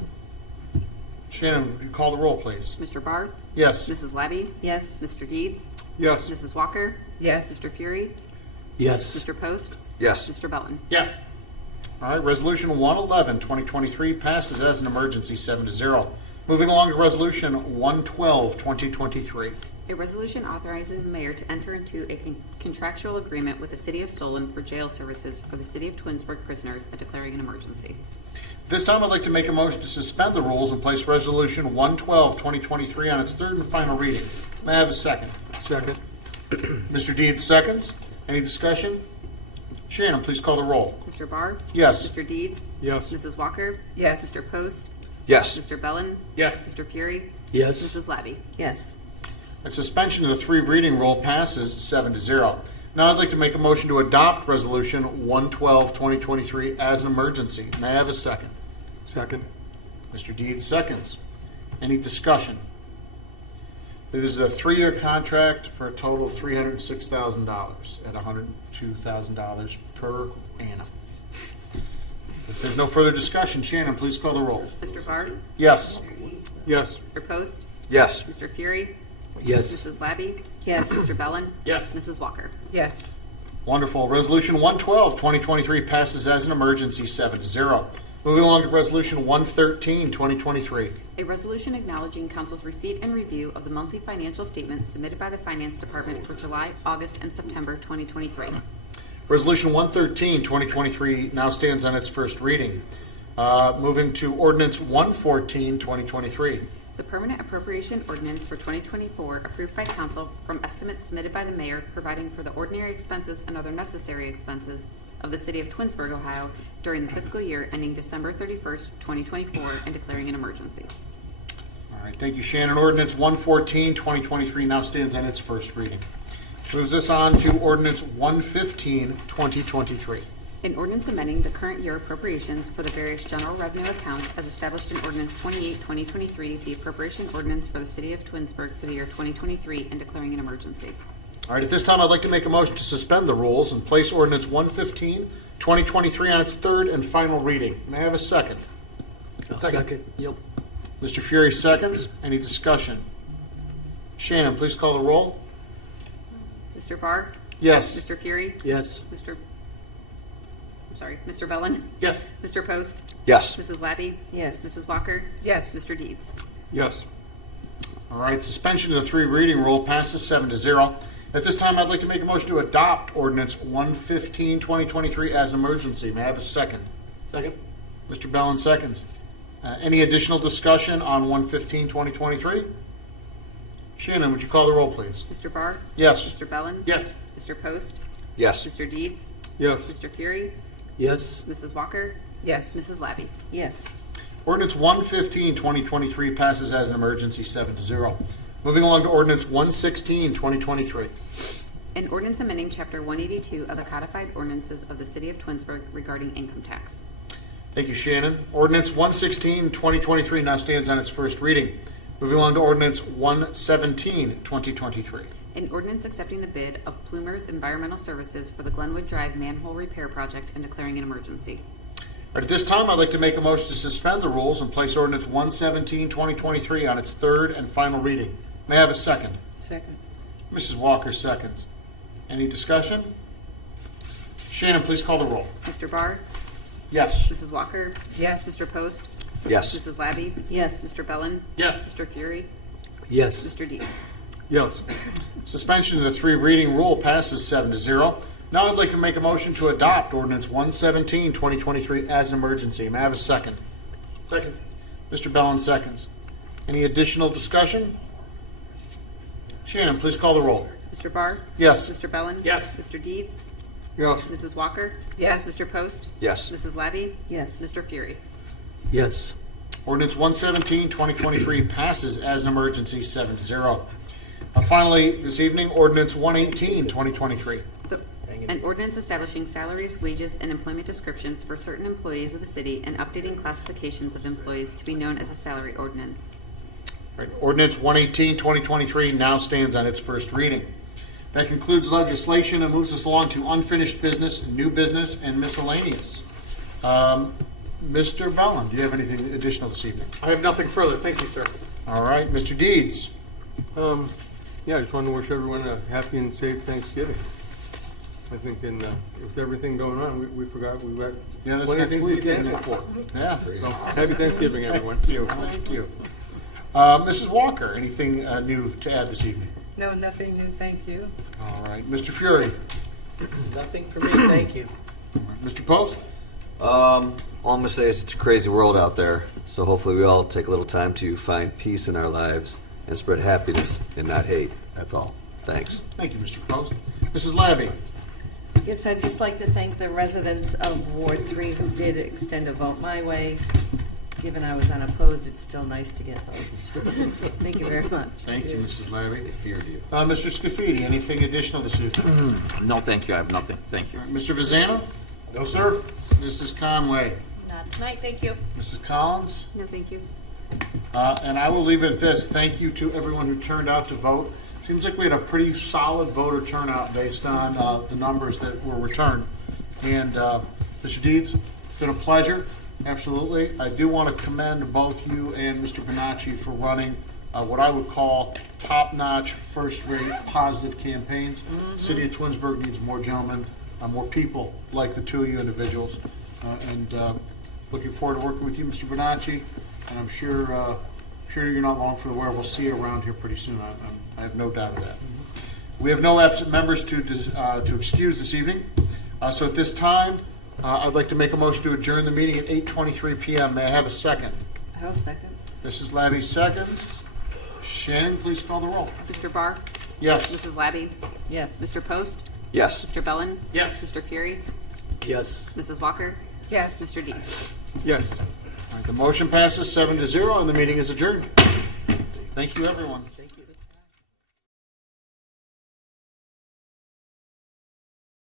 Shannon, would you call the roll, please? Mr. Barr? Yes. Mrs. Labby? Yes. Mr. Deeds? Yes. Mrs. Walker? Yes. Mr. Fury? Yes. Mr. Post? Yes. Mr. Bellin? Yes. All right, resolution 111-2023 passes as an emergency 7-0. Moving along to resolution 112-2023. A resolution authorizing the mayor to enter into a contractual agreement with the city of Solon for jail services for the city of Twinsburg prisoners and declaring an emergency. This time I'd like to make a motion to suspend the rules and place resolution 112-2023 on its third and final reading. May I have a second? Second. Mr. Deeds seconds. Any discussion? Shannon, please call the roll. Mr. Barr? Yes. Mr. Deeds? Yes. Mrs. Walker? Yes. Mr. Post? Yes. Mr. Bellin? Yes. Mr. Fury? Yes. Mrs. Labby? Yes. And suspension of the 3 reading rule passes 7-0. Now I'd like to make a motion to adopt resolution 112-2023 as an emergency. May I have a second? Second. Mr. Deeds seconds. Any discussion? This is a 3-year contract for a total of $306,000 at $102,000 per annum. If there's no further discussion, Shannon, please call the roll. Mr. Barr? Yes. Yes. Mr. Post? Yes. Mr. Fury? Yes. Mrs. Labby? Yes. Mr. Bellin? Yes. Mrs. Walker? Yes. Wonderful. Resolution 112-2023 passes as an emergency 7-0. Moving along to resolution 113-2023. A resolution acknowledging council's receipt and review of the monthly financial statements submitted by the Finance Department for July, August, and September 2023. Resolution 113-2023 now stands on its first reading. Moving to ordinance 114-2023. The permanent appropriation ordinance for 2024 approved by council from estimates submitted by the mayor providing for the ordinary expenses and other necessary expenses of the city of Twinsburg, Ohio during the fiscal year ending December 31st, 2024 and declaring an emergency. All right, thank you, Shannon. Ordinance 114-2023 now stands on its first reading. Moves us on to ordinance 115-2023. An ordinance amending the current year appropriations for the various general revenue accounts as established in Ordinance 28-2023, the appropriation ordinance for the city of Twinsburg for the year 2023 and declaring an emergency. All right, at this time, I'd like to make a motion to suspend the rules and place ordinance 115, 2023 on its third and final reading. May I have a second? Second. Yep. Mr. Fury seconds. Any discussion? Shannon, please call the roll. Mr. Barr? Yes. Mr. Fury? Yes. Mr. Bellin? Yes. Mr. Post? Yes. Mrs. Labby? Yes. Mrs. Walker? Yes. Mr. Deeds? Yes. All right, suspension of the 3 reading rule passes 7-0. At this time, I'd like to make a motion to adopt ordinance 115, 2023 as emergency. May I have a second? Second. Mr. Bellin seconds. Any additional discussion on 115, 2023? Shannon, would you call the roll, please? Mr. Barr? Yes. Mr. Bellin? Yes. Mr. Post? Yes. Mr. Deeds? Yes. Mr. Fury? Yes. Mrs. Walker? Yes. Mrs. Labby? Yes. Ordinance 115, 2023 passes as an emergency 7-0. Moving along to ordinance 116, 2023. An ordinance amending Chapter 182 of the Codified Ordinances of the City of Twinsburg regarding income tax. Thank you, Shannon. Ordinance 116, 2023 now stands on its first reading. Moving along to ordinance 117, 2023. An ordinance accepting the bid of Plumer's Environmental Services for the Glenwood Drive manhole repair project and declaring an emergency. All right, at this time, I'd like to make a motion to suspend the rules and place ordinance 117, 2023 on its third and final reading. May I have a second? Second. Mrs. Walker seconds. Any discussion? Shannon, please call the roll. Mr. Barr? Yes. Mrs. Walker? Yes. Mr. Post? Yes. Mrs. Labby? Yes. Mr. Bellin? Yes. Mr. Fury? Yes. Mr. Deeds? Yes. Suspension of the 3 reading rule passes 7-0. Now I'd like to make a motion to adopt ordinance 117, 2023 as an emergency. May I have a second? Second. Mr. Bellin seconds. Any additional discussion? Shannon, please call the roll. Mr. Barr? Yes. Mr. Bellin? Yes. Mr. Deeds? Yes. Mrs. Walker? Yes. Mr. Post? Yes. Mrs. Labby? Yes. Mr. Fury? Yes. Ordinance 117, 2023 passes as an emergency 7-0. Finally, this evening, ordinance 118, 2023. An ordinance establishing salaries, wages, and employment descriptions for certain employees of the city and updating classifications of employees to be known as a salary ordinance. All right, ordinance 118, 2023 now stands on its first reading. That concludes legislation and moves us along to unfinished business, new business, and miscellaneous. Mr. Bellin, do you have anything additional this evening? I have nothing further. Thank you, sir. All right, Mr. Deeds. Yeah, I just wanted to wish everyone a happy and safe Thanksgiving. I think with everything going on, we forgot we've got Yeah, that's plenty of next things to week, be isn't thankful it? for. Yeah. So, happy Thanksgiving, everyone. Thank you. Thank you. Mrs. Walker, anything new to add this evening? No, nothing new, thank you. All right, Mr. Fury. Nothing for me, thank you. Mr. Post? All I'm gonna say is it's a crazy world out there, so hopefully we all take a little time to find peace in our lives and spread happiness and not hate. That's all. Thanks. Thank you, Mr. Post. Mrs. Labby? Yes, I'd just like to thank the residents of Ward 3 who did extend a vote my way. Given I was unopposed, it's still nice to get votes. Thank you very much. Thank you, Mrs. Labby. I feared you. Mr. Scafidi, anything additional this evening? No, thank you. I have nothing. Thank you. Mr. Vazano? No, sir. Mrs. Conway? Not tonight, thank you. Mrs. Collins? No, thank you. And I will leave it at this. Thank you to everyone who turned out to vote. Seems like we had a pretty solid voter turnout based on the numbers that were returned. And Mr. Deeds, it's been a pleasure. Absolutely. I do want to commend both you and Mr. Bonacci for running what I would call top-notch, first-rate, positive campaigns. City of Twinsburg needs more gentlemen, more people like the two of you individuals. And looking forward to working with you, Mr. Bonacci. And I'm sure you're not long for the wear. We'll see you around here pretty soon. I have no doubt of that. We have no absent members to excuse this evening. So at this time, I'd like to make a motion to adjourn the meeting at 8:23 p.m. May I have a second? I will second. Mrs. Labby seconds. Shannon, please call the roll. Mr. Barr? Yes. Mrs. Labby? Yes. Mr. Post? Yes. Mr. Bellin? Yes. Mr. Fury? Yes. Mrs. Walker? Yes. Mr. Deeds? Yes. All right, the motion passes 7-0 and the meeting is adjourned. Thank you, everyone.